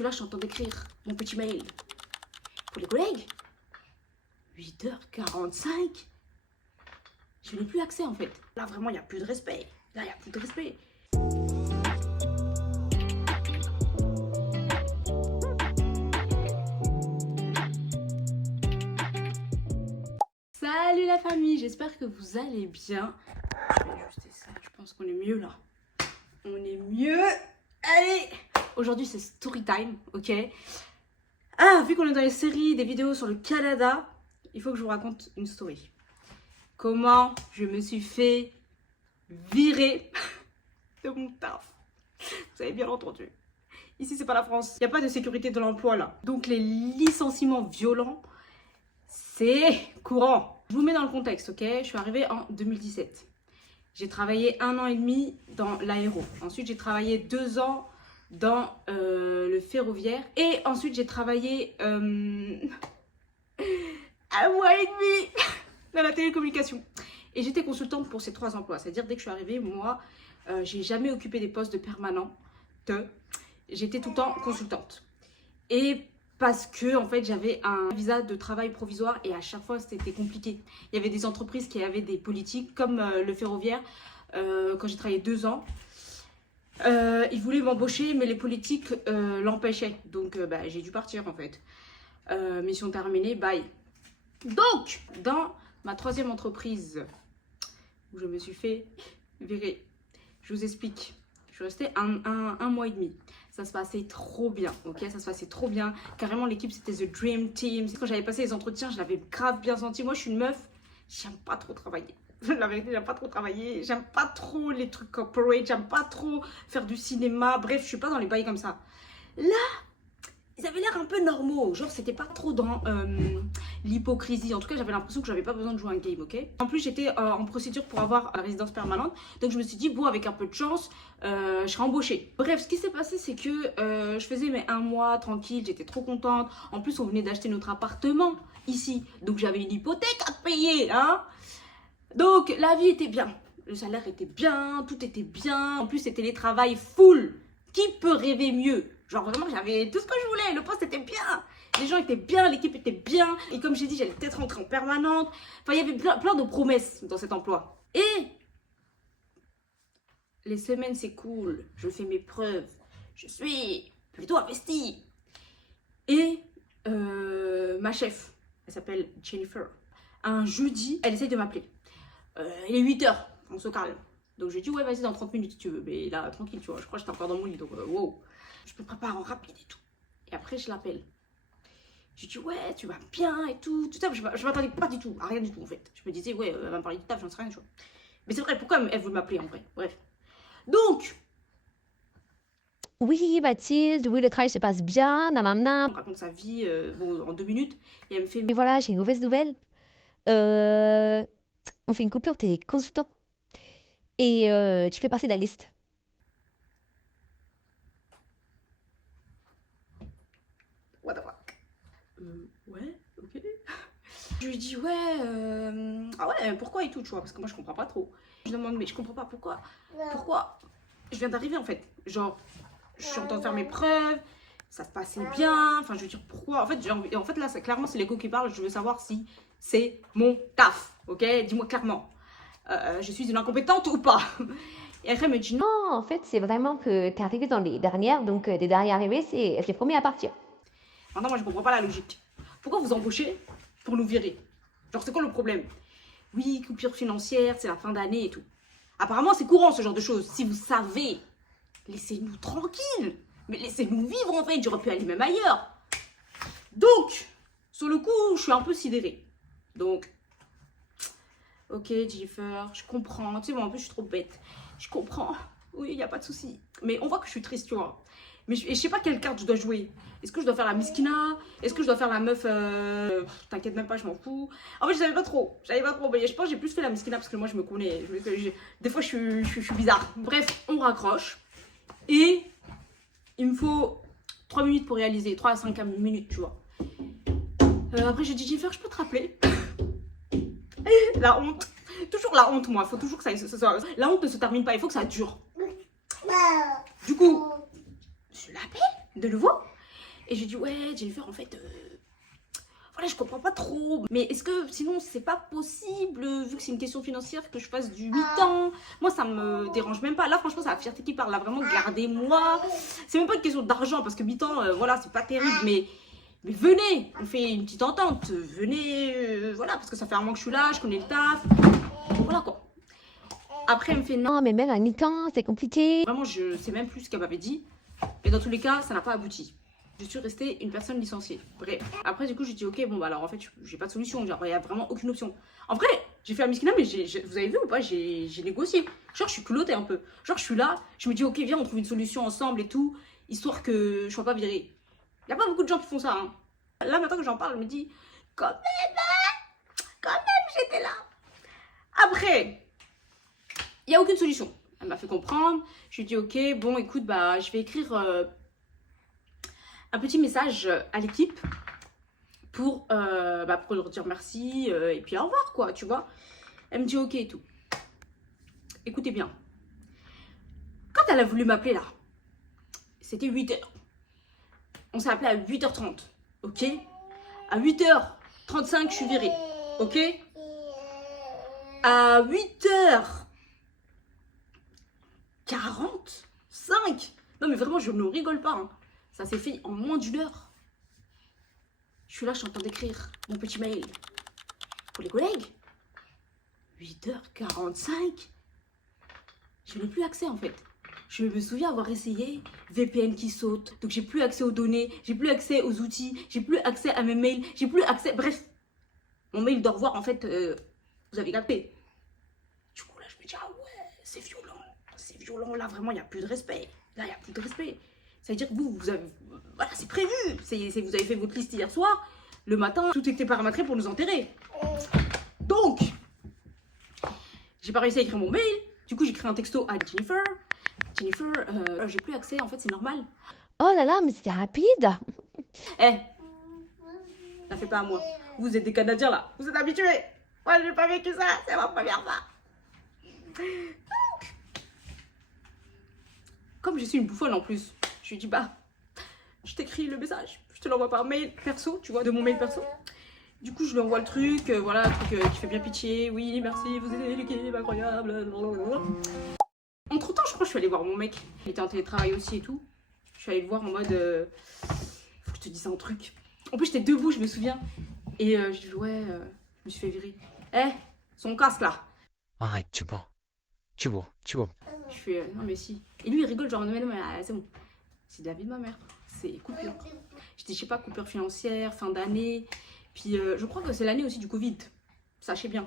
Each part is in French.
Là, je suis en train d'écrire mon petit mail pour les collègues. 8h45. Je n'ai plus accès en fait. Là, vraiment, il n'y a plus de respect. Là, il n'y a plus de respect. Salut la famille, j'espère que vous allez bien. Je vais ajuster ça, je pense qu'on est mieux là. On est mieux. Allez! Aujourd'hui c'est story time, ok? Ah, vu qu'on est dans les séries, des vidéos sur le Canada, il faut que je vous raconte une story. Comment je me suis fait virer de mon taf. Vous avez bien entendu. Ici c'est pas la France, il n'y a pas de sécurité de l'emploi là. Donc les licenciements violents, c'est courant. Je vous mets dans le contexte, ok? Je suis arrivée en 2017. J'ai travaillé 1 an et demi dans l'aéro. Ensuite, j'ai travaillé 2 ans dans le ferroviaire. Et ensuite, j'ai travaillé 1 mois et demi dans la télécommunication. Et j'étais consultante pour ces 3 emplois. C'est-à-dire, dès que je suis arrivée, moi, j'ai jamais occupé des postes de permanent. J'étais tout le temps consultante. Et parce que en fait j'avais un visa de travail provisoire et à chaque fois c'était compliqué. Il y avait des entreprises qui avaient des politiques comme le ferroviaire. Quand j'ai travaillé 2 ans, ils voulaient m'embaucher mais les politiques l'empêchaient. Donc j'ai dû partir en fait. Mission terminée, bye. Donc dans ma 3e entreprise où je me suis fait virer, je vous explique. Je suis restée un mois et demi. Ça se passait trop bien, ok? Ça se passait trop bien. Carrément, l'équipe, c'était The Dream Team. Quand j'avais passé les entretiens, je l'avais grave bien senti. Moi, je suis une meuf, j'aime pas trop travailler. La vérité, j'aime pas trop travailler. J'aime pas trop les trucs corporate. J'aime pas trop faire du cinéma. Bref, je suis pas dans les bails comme ça. Là, ils avaient l'air un peu normaux. Genre, c'était pas trop dans l'hypocrisie. En tout cas, j'avais l'impression que j'avais pas besoin de jouer un game, ok? En plus, j'étais en procédure pour avoir la résidence permanente. Donc, je me suis dit, bon, avec un peu de chance, je serai embauchée. Bref, ce qui s'est passé, c'est que je faisais mes 1 mois tranquille. J'étais trop contente. En plus, on venait d'acheter notre appartement ici. Donc, j'avais une hypothèque à payer, hein? Donc, la vie était bien. Le salaire était bien. Tout était bien. En plus, c'était les travails full. Qui peut rêver mieux? Genre vraiment, j'avais tout ce que je voulais. Le poste était bien. Les gens étaient bien, l'équipe était bien. Et comme j'ai dit, j'allais peut-être rentrer en permanente. Enfin, il y avait plein de promesses dans cet emploi. Et les semaines s'écoulent. Je fais mes preuves. Je suis plutôt investie. Et ma chef, elle s'appelle Jennifer. Un jeudi, elle essaye de m'appeler. Il est 8h, on se calme. Donc je lui dis, ouais, vas-y, dans 30 minutes si tu veux. Mais là, tranquille, tu vois. Je crois que j'étais encore dans mon lit. Donc, wow. Je me prépare en rapide et tout. Et après, je l'appelle. Je lui dis, ouais, tu vas bien et tout. Tout ça, je m'attendais pas du tout, à rien du tout en fait. Je me disais, ouais, elle va me parler du taf, j'en sais rien, tu vois. Mais c'est vrai, pourquoi elle veut m'appeler en vrai? Bref. Donc, Oui, Mathilde, oui, le travail se passe bien, nanana. elle me raconte sa vie bon, en 2 minutes. Et elle me fait, Mais voilà, j'ai une mauvaise nouvelle. On fait une coupure, t'es consultant. Et tu fais partie de la liste. what the fuck? Ouais, ok. Je lui dis, ouais, ah ouais, pourquoi et tout, tu vois, parce que moi je comprends pas trop. Je demande, mais je comprends pas pourquoi. Pourquoi? Je viens d'arriver en fait. Genre, je suis en train de faire mes preuves, ça se passait bien. Enfin, je veux dire, pourquoi? En fait là, clairement, c'est l'ego qui parle. Je veux savoir si c'est mon taf, ok? Dis-moi clairement. Je suis une incompétente ou pas? Et après, elle me dit, non. Non, en fait, c'est vraiment que t'es arrivé dans les dernières, donc des dernières arrivées, c'est les premiers à partir. Maintenant, moi, je comprends pas la logique. Pourquoi vous embauchez pour nous virer? Genre, c'est quoi le problème? Oui, coupure financière, c'est la fin d'année et tout. Apparemment, c'est courant ce genre de choses. Si vous savez, laissez-nous tranquilles. Mais laissez-nous vivre en fait. J'aurais pu aller même ailleurs. Donc, sur le coup, je suis un peu sidérée. Donc, ok, Jennifer, je comprends. Tu sais, moi, en plus, je suis trop bête. Je comprends. Oui, il n'y a pas de souci. Mais on voit que je suis triste, tu vois. Mais je sais pas quelle carte je dois jouer. Est-ce que je dois faire la miskina? Est-ce que je dois faire la meuf t'inquiète même pas, je m'en fous. En fait, je savais pas trop. Mais je pense que j'ai plus fait la miskina parce que moi, je me connais. Des fois, je suis bizarre. Bref, on raccroche. Et il me faut 3 minutes pour réaliser. 3 à 5 minutes, tu vois. Après, j'ai dit, Jennifer, je peux te rappeler? La honte. Toujours la honte, moi. Il faut toujours que ça soit... La honte ne se termine pas. Il faut que ça dure. Du coup, je l'appelle de nouveau. Et je lui dis, ouais, Jennifer, en fait, voilà, je comprends pas trop. Mais est-ce que sinon, c'est pas possible, vu que c'est une question financière, que je fasse du mi-temps? Moi, ça me dérange même pas. Là, franchement, c'est la fierté qui parle. Là, vraiment, gardez-moi. C'est même pas une question d'argent, parce que mi-temps, voilà, c'est pas terrible. Mais venez, on fait une petite entente. Venez, voilà, parce que ça fait un mois que je suis là, je connais le taf. Voilà, quoi. Après, elle me fait non. Non, mais même à mi-temps, c'est compliqué. Vraiment, je sais même plus ce qu'elle m'avait dit. Et dans tous les cas, ça n'a pas abouti. Je suis restée une personne licenciée. Bref. Après, du coup, j'ai dit, ok, bon, bah alors en fait, j'ai pas de solution. Genre, il n'y a vraiment aucune option. En vrai, j'ai fait la miskina, mais vous avez vu ou pas, j'ai négocié. Genre, je suis culottée un peu. Genre, je suis là, je me dis, ok, viens, on trouve une solution ensemble et tout, histoire que je sois pas virée. Il n'y a pas beaucoup de gens qui font ça. Hein. Là, maintenant que j'en parle, je me dis, quand même, j'étais là. Après, il n'y a aucune solution. Elle m'a fait comprendre. Je lui ai dit, ok, bon, écoute, bah, je vais écrire un petit message à l'équipe pour leur dire merci et puis au revoir, quoi, tu vois. Elle me dit, ok et tout. Écoutez bien. Quand elle a voulu m'appeler là, c'était 8h. On s'est appelé à 8h30, ok. À 8h35, je suis virée, ok. À 8h45. Non mais vraiment, je ne rigole pas. Hein. Ça s'est fait en moins d'1 heure. Je suis là, je suis en train d'écrire mon petit mail pour les collègues. 8h45. Je n'ai plus accès en fait. Je me souviens avoir essayé, VPN qui saute, donc j'ai plus accès aux données, j'ai plus accès aux outils, j'ai plus accès à mes mails, j'ai plus accès, bref. Mon mail de revoir en fait, vous avez capté. Du coup là je me dis, ah ouais, c'est violent, là vraiment il n'y a plus de respect. Là il n'y a plus de respect. Ça veut dire que vous avez, voilà c'est prévu, vous avez fait votre liste hier soir, le matin tout était paramétré pour nous enterrer. Donc, j'ai pas réussi à écrire mon mail, du coup j'ai écrit un texto à Jennifer. Jennifer, j'ai plus accès, en fait, c'est normal. Oh là là, mais c'était rapide. Eh, ça fait pas à moi. Vous êtes des Canadiens, là. Vous êtes habitués. Moi, j'ai pas vécu ça. C'est ma première fois. Donc, comme je suis une bouffonne en plus, je lui dis, bah, je t'écris le message. Je te l'envoie par mail perso, tu vois, de mon mail perso. Du coup, je lui envoie le truc, voilà, un truc qui fait bien pitié. Oui, merci, vous êtes l'équipe, incroyable. Entre temps, je crois que je suis allée voir mon mec. Il était en télétravail aussi et tout. Je suis allée le voir en mode. Faut que je te dise un truc. En plus, j'étais debout, je me souviens. Et je dis, ouais, je me suis fait virer. Eh, son casque là. Arrête, tu mens. Tu mens. Je fais, non, mais si. Et lui, il rigole, genre, non, mais c'est bon. C'est de la vie de ma mère. C'est coupure. Je dis, je sais pas, coupure financière, fin d'année. Puis, je crois que c'est l'année aussi du Covid. Sachez bien.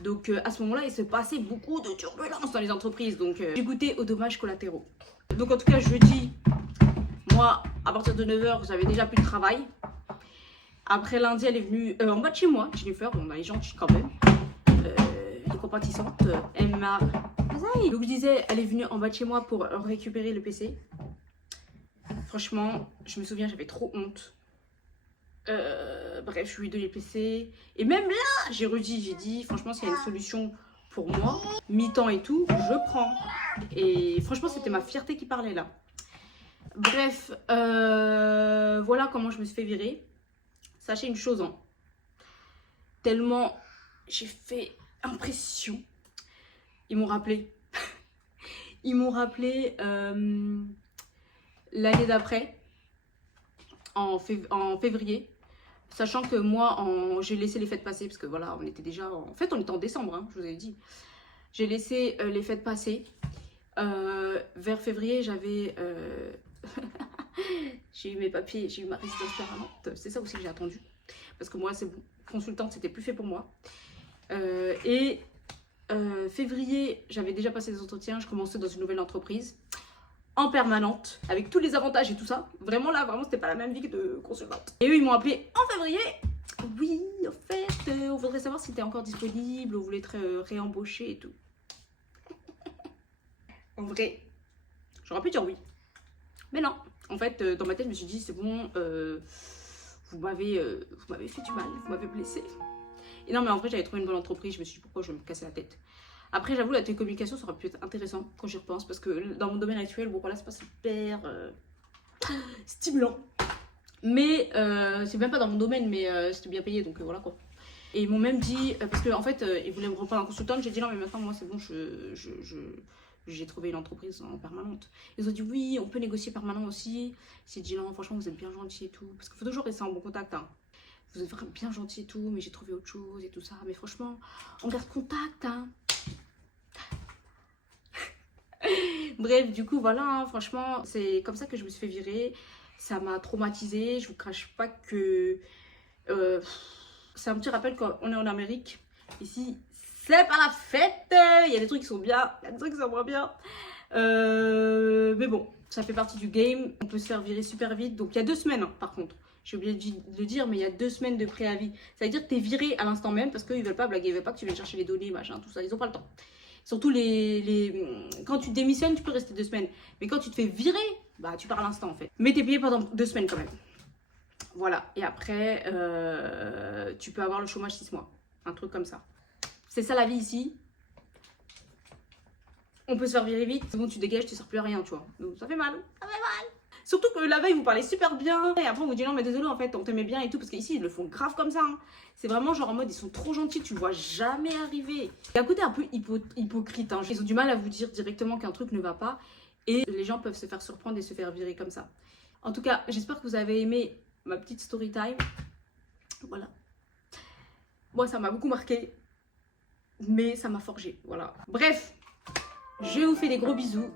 Donc à ce moment-là, il se passait beaucoup de turbulences dans les entreprises. Donc j'ai goûté aux dommages collatéraux. Donc en tout cas, jeudi, moi, à partir de 9h, j'avais déjà plus de travail. Après lundi, elle est venue en bas de chez moi, Jennifer, on est gentille quand même. Elle est compatissante. Elle m'a... Donc je disais, elle est venue en bas de chez moi pour récupérer le PC. Franchement, je me souviens, j'avais trop honte. Bref, je lui ai donné le PC. Et même là, j'ai dit, franchement, s'il y a une solution pour moi, mi-temps et tout, je prends. Et franchement, c'était ma fierté qui parlait là. Bref, voilà comment je me suis fait virer. Sachez une chose, hein. Tellement j'ai fait impression. Ils m'ont rappelé. Ils m'ont rappelé l'année d'après, en février. Sachant que moi, j'ai laissé les fêtes passer, parce que voilà, on était déjà... En fait, on était en décembre, hein, je vous avais dit. J'ai laissé les fêtes passer. Vers février, j'avais... j'ai eu mes papiers, j'ai eu ma résidence permanente. C'est ça aussi que j'ai attendu. Parce que moi, c'est bon. Consultante, c'était plus fait pour moi. Février, j'avais déjà passé des entretiens. Je commençais dans une nouvelle entreprise. En permanente, avec tous les avantages et tout ça. Vraiment là, vraiment, c'était pas la même vie que de consultante. Et eux, ils m'ont appelé en février. Oui, en fait, on voudrait savoir si t'es encore disponible, on voulait être réembauché et tout. En vrai, j'aurais pu dire oui. Mais non, en fait, dans ma tête, je me suis dit, c'est bon, vous m'avez fait du mal, vous m'avez blessé. Et non, mais en vrai, j'avais trouvé une bonne entreprise, je me suis dit, pourquoi je vais me casser la tête. Après, j'avoue, la télécommunication, ça aurait pu être intéressant quand j'y repense, parce que dans mon domaine actuel, bon, voilà, c'est pas super stimulant. Mais c'est même pas dans mon domaine, mais c'était bien payé, donc voilà quoi. Et ils m'ont même dit, parce qu'en fait, ils voulaient me reprendre en consultante. J'ai dit non, mais maintenant, moi, c'est bon, j'ai trouvé une entreprise en permanente. Ils ont dit oui, on peut négocier permanent aussi. J'ai dit non, franchement, vous êtes bien gentil et tout. Parce qu'il faut toujours rester en bon contact. Hein. Vous êtes vraiment bien gentil et tout, mais j'ai trouvé autre chose et tout ça. Mais franchement, on garde contact. Hein. Bref, du coup, voilà, hein, franchement, c'est comme ça que je me suis fait virer. Ça m'a traumatisée. Je vous crache pas que. C'est un petit rappel quand on est en Amérique. Ici, c'est pas la fête. Il y a des trucs qui sont bien, il y a des trucs qui sont moins bien. Mais bon, ça fait partie du game. On peut se faire virer super vite. Donc il y a 2 semaines, hein, par contre. J'ai oublié de le dire, mais il y a 2 semaines de préavis. Ça veut dire que tu es viré à l'instant même parce qu'ils veulent pas blaguer. Ils veulent pas que tu viennes chercher les données, machin, tout ça. Ils ont pas le temps. Surtout quand tu démissionnes, tu peux rester 2 semaines. Mais quand tu te fais virer, bah tu pars à l'instant en fait. Mais t'es payé pendant 2 semaines quand même. Voilà, et après, tu peux avoir le chômage 6 mois. Un truc comme ça. C'est ça la vie ici. On peut se faire virer vite. C'est bon, tu dégages, tu ne sers plus à rien, tu vois. Donc ça fait mal. Ça fait mal. Surtout que la veille, vous parlez super bien. Et après, on vous dit non, mais désolé, en fait, on t'aimait bien et tout. Parce qu'ici, ils le font grave comme ça. Hein. C'est vraiment genre en mode, ils sont trop gentils. Tu le vois jamais arriver. Il y a un côté un peu hypocrite. Hein. Ils ont du mal à vous dire directement qu'un truc ne va pas. Et les gens peuvent se faire surprendre et se faire virer comme ça. En tout cas, j'espère que vous avez aimé ma petite story time. Voilà. Moi, ça m'a beaucoup marqué. Mais ça m'a forgé. Voilà. Bref, je vous fais des gros bisous.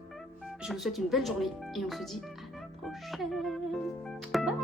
Je vous souhaite une belle journée. Et on se dit à la prochaine. Bye.